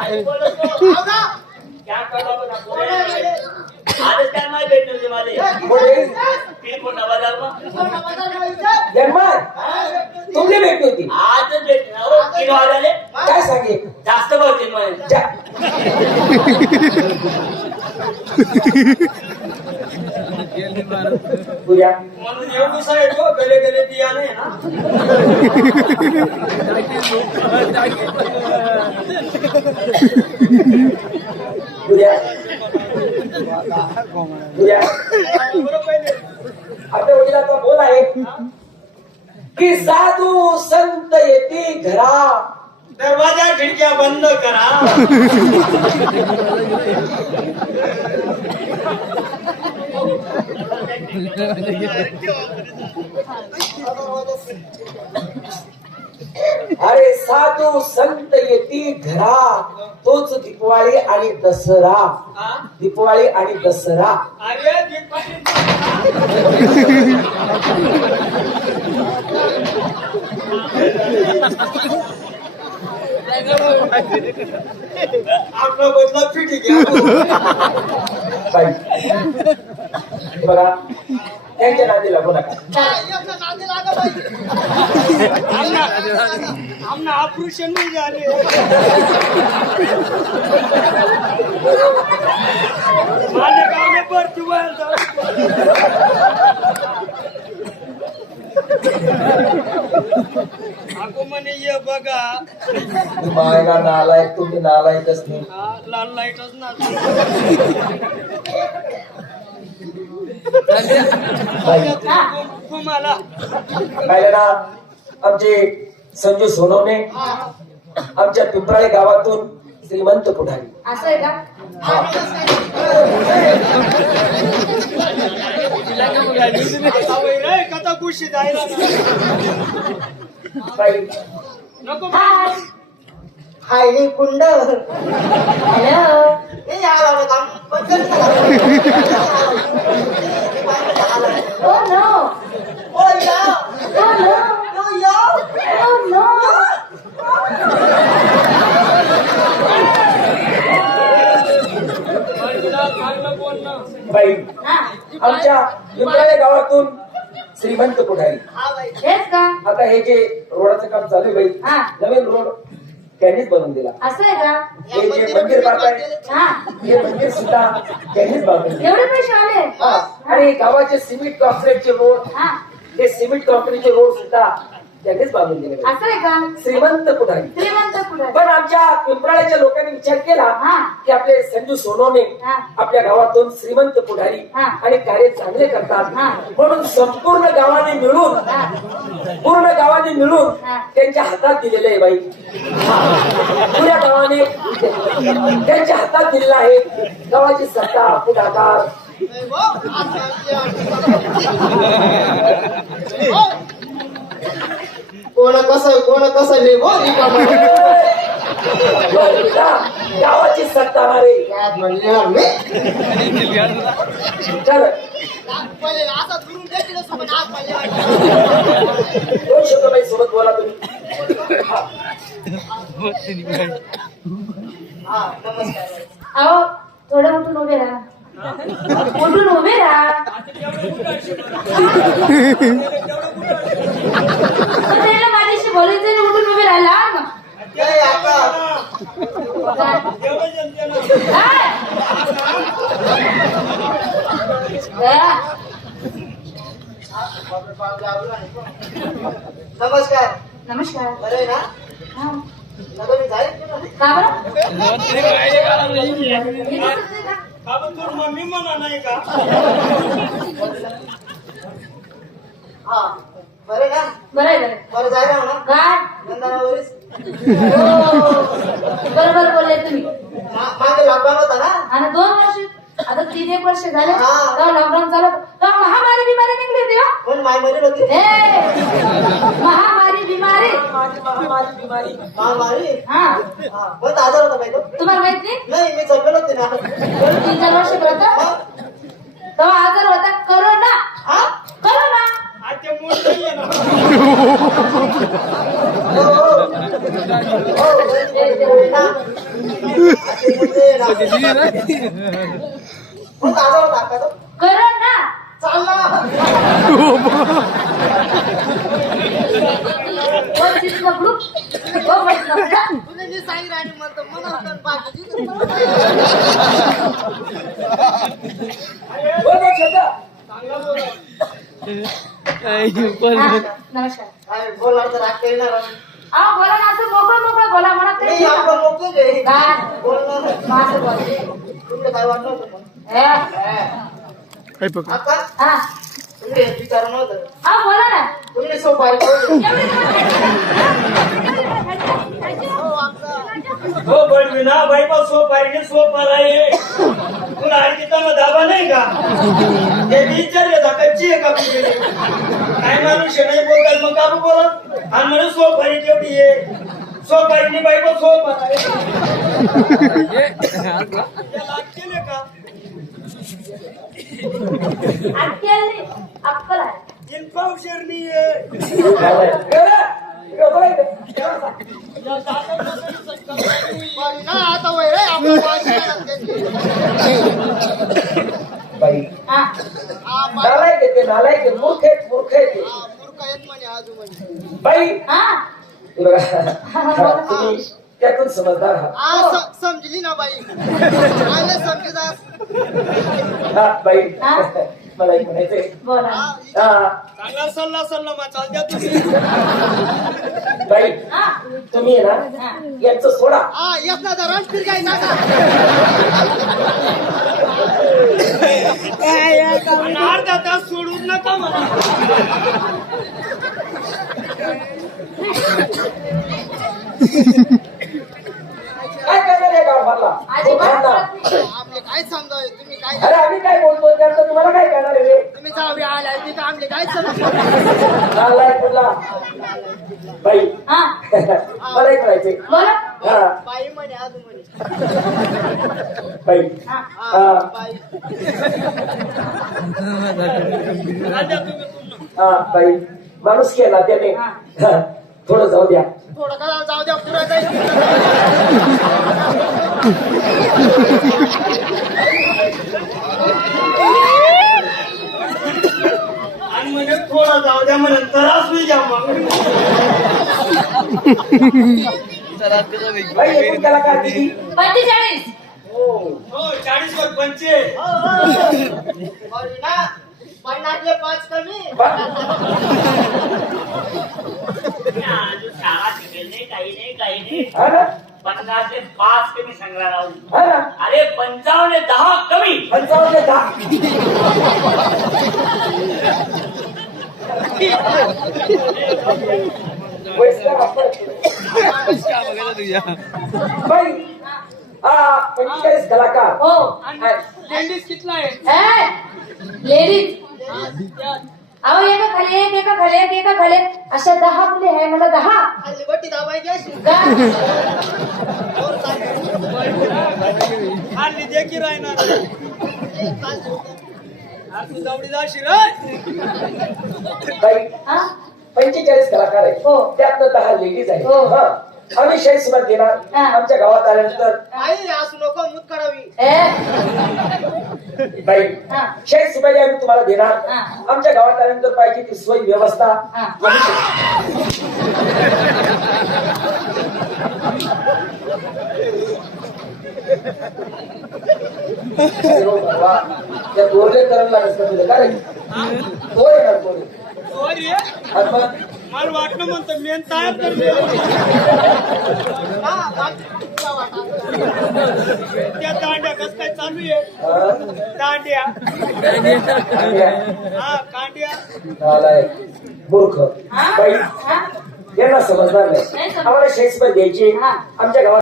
क्या करना बता पूरे आज क्या मैं बैठे थे मारे बोले फिर को नवाजार में जन्मा तुमने भेटली होती आजच भेटले ना हो किती वाजले काय सांगे जास्त बोलतील मग पुऱ्या म्हणून एवढं सांगितलं गले गले बिया नाही ना पुऱ्या पुऱ्या आता वडिलाचा बोल आहे की साधू संत येती घरा दरवाजा खिडक्या बंद करा अरे साधू संत येती घरा तोच दीपवाळी आणि दसरा दीपवाळी आणि दसरा अरे आपला बदला फिट घ्या बाई बघा त्यांच्या नादीला बोला का आमना ऑपरेशन नाही झाले माझ्या गावने भरती व्हायला ako म्हणे ये बघा मायला नालायक तुम्ही नालायकच नाही लाल लाईटच ना मला पाहिलं ना आमचे संजू सोनवणे आमच्या पिंपराळे गावातून श्रीमंत पुढारी असं आहे का कथा खुशी जायला बाई नको हायली कुंड hello oh no oh no बाई आमच्या पिंपराळे गावातून श्रीमंत पुढारी हेच का आता हे जे रोडाचं काम चालू आहे बाई हा. नवीन रोड त्यांनीच बनवून दिला असं आहे का हे जे मंदिर पाहताय हा हे मंदिर सुद्धा त्यांनीच बांधून एवढे पैसे आले हा आणि गावाचे सिमेंट कॉन्क्रीटचे रोड हा हे सिमेंट कॉन्क्रीटचे रोड सुद्धा त्यांनीच बांधून दिले असं आहे का श्रीमंत पुढारी श्रीमंत पुढे पण आमच्या पिंपराळ्याच्या लोकांनी विचार केला हा. की आपले संजू सोनवणे हा. आपल्या गावातून श्रीमंत पुढारी हा. आणि कार्य चांगले करतात हा. म्हणून संपूर्ण गावाने मिळून हा. पूर्ण गावाने मिळून हा. त्यांच्या हातात दिलेले आहे बाई पुऱ्या गावाने त्यांच्या हातात दिलेला आहे गावाची सत्ता पुढाकार कोण कसं लेबो गावाची सत्ता मारे म्हणल्यावर मी चल दोन शब्द बाई सोबत बोला तुम्ही अहो थोडं उठून उभे राहा उठून उभे राहा त्याला माझ्याशी बोलायचं आणि उठून उभे राहिला मग नमस्कार नमस्कार बरं ना हा. नगर जाईल का बरं मम्मी म्हणा नाही का हा बरं ना बरं आहे बरं बरं जायला म्हणा काय गंधारावरीच बरोबर बोलले तुम्ही मागे लॉकडाऊन होता ना आणि 2 वर्ष आता 3-1 वर्ष झाले हा. तेव्हा लॉकडाऊन चालू तेव्हा महामारी बिमारी निघली होती हो. पण माय मरी होती महामारी बिमारी महामारी हा पण आजार होता बाई तो तुम्हाला माहित नाही नाही मी जगलो होते ना 3-4 वर्ष पर्यंत तेव्हा आजार होता करोना हा करोना आता मूळ नाहीये ना हो हो हो मग दादावर टाका तो. करण ना चालला. वर तिथलं ग्रुप हो बसला तुला जी साई राणी म्हणतो मला पण बाकी बोल रे छोटा. नमस्कार काय बोलणार तर राग येणार आम्ही. अहो बोला ना असं मोकळं मोकळं बोला मला मी काही आपण मोकळेच आहे. काय बोलणार नाही. माझं बोल तुमचं काय वाटलं होतं मग? हे? आता हा तुम्ही हे विचार नव्हतं. हा बोला ना तुम्ही सोपारी बोलले. हो पण ना बाईपा सोप आहे सोप आलाय तुला आणखी तर धाबा नाही का ते विचारले जा कच्ची आहे का तुझी काय माणूस नाही बोलतात मग का बोलत आणि म्हणून सोप आहे केवढी आहे सोप आहे बाईपा सोप आलाय केले का अक्कल अक्कल आहे इन्फॉर्म शेअरनी आहे आता वय रे आपण बाई हा नालायक आहे ते, नालायक आहे, मूर्ख आहे, मूर्ख आहे ते. बाई हा हे बघा तुम्ही त्यातून समजदार आहात. समजली ना बाई आले समजदार. हा बाई हा? मला एक म्हणायचंय. बोला हा चांगला सल्ला सल्ला मग चालत्या तुम्ही बाई हा तुम्ही आहे ना यांचं सोडा. हा येत ना धरण फिर काय ना आणि अर्धा तास सोडून नका मला काय करणार आहे गाव भरला अजिबात बोलत नाही. आपले काय समजावे तुम्ही काय अरे आम्ही काय बोलतोय त्याचं तुम्हाला काय करणार आहे रे? तुम्ही जावे आलाय तिथे आमले काय समज. नालायक कुठला बाई हा मला एक म्हणायचंय. बोला हा बाई म्हणे अजून म्हणे बाई हा हा बाई हा बाई माणूस केला त्याने हा. हा, थोडं जाऊ द्या. थोडं करा जाऊ द्या पुरा जाईल. आणि म्हणजे थोडा जाऊ द्या म्हणून त्रास नाही घ्या मग बाई एकूण त्याला काय दिली? 45 हो 40 वर 25 बाई ना बाई नाटले 5 कमी. काही नाही हा ना 50 ते 5 कमी सांगणार आहोत हा ना अरे 55 ते 10 कमी 55 ते 10. वयस्कर आपण. बाई हा 45 कलाकार हो आहे. लेडीज कितला आहे. लेडीज अहो एका खाली एक एका खाली एक एका खाली एक. अशा 10 मुली आहे मला 10 खाली बट्टी दाबायची अशी. का हल्ली देखी राहणार तू दौडी जाशील रे. बाई हा 45 कलाकार आहे हो. त्यातनं 10 लेडीज आहे. हो. हा आम्ही शाहीसुमार देणार. हा. आमच्या गावात आल्यानंतर आई असू नको मूत करावी. बाई हा. शाहीसुमारी आम्ही तुम्हाला देणार. हा. आमच्या गावात आल्यानंतर पाहिजे ती सोय व्यवस्था हा. अरे हो बाबा, त्या दोरले करण लागत का तुला काय दोर येणार दोरे. सॉरी आणि मग मला वाटलं म्हणतो मेन तयार तर हा तुला वाटा. त्या दांड्या कस काय चालू आहे हा? दांड्या आणि हा कांड्या नालायक, मूर्ख हा? बाई हा? यांना समजणार नाही. नाही समजणार. आम्हाला शाहीसुमारी द्यायची हा. आमच्या गावात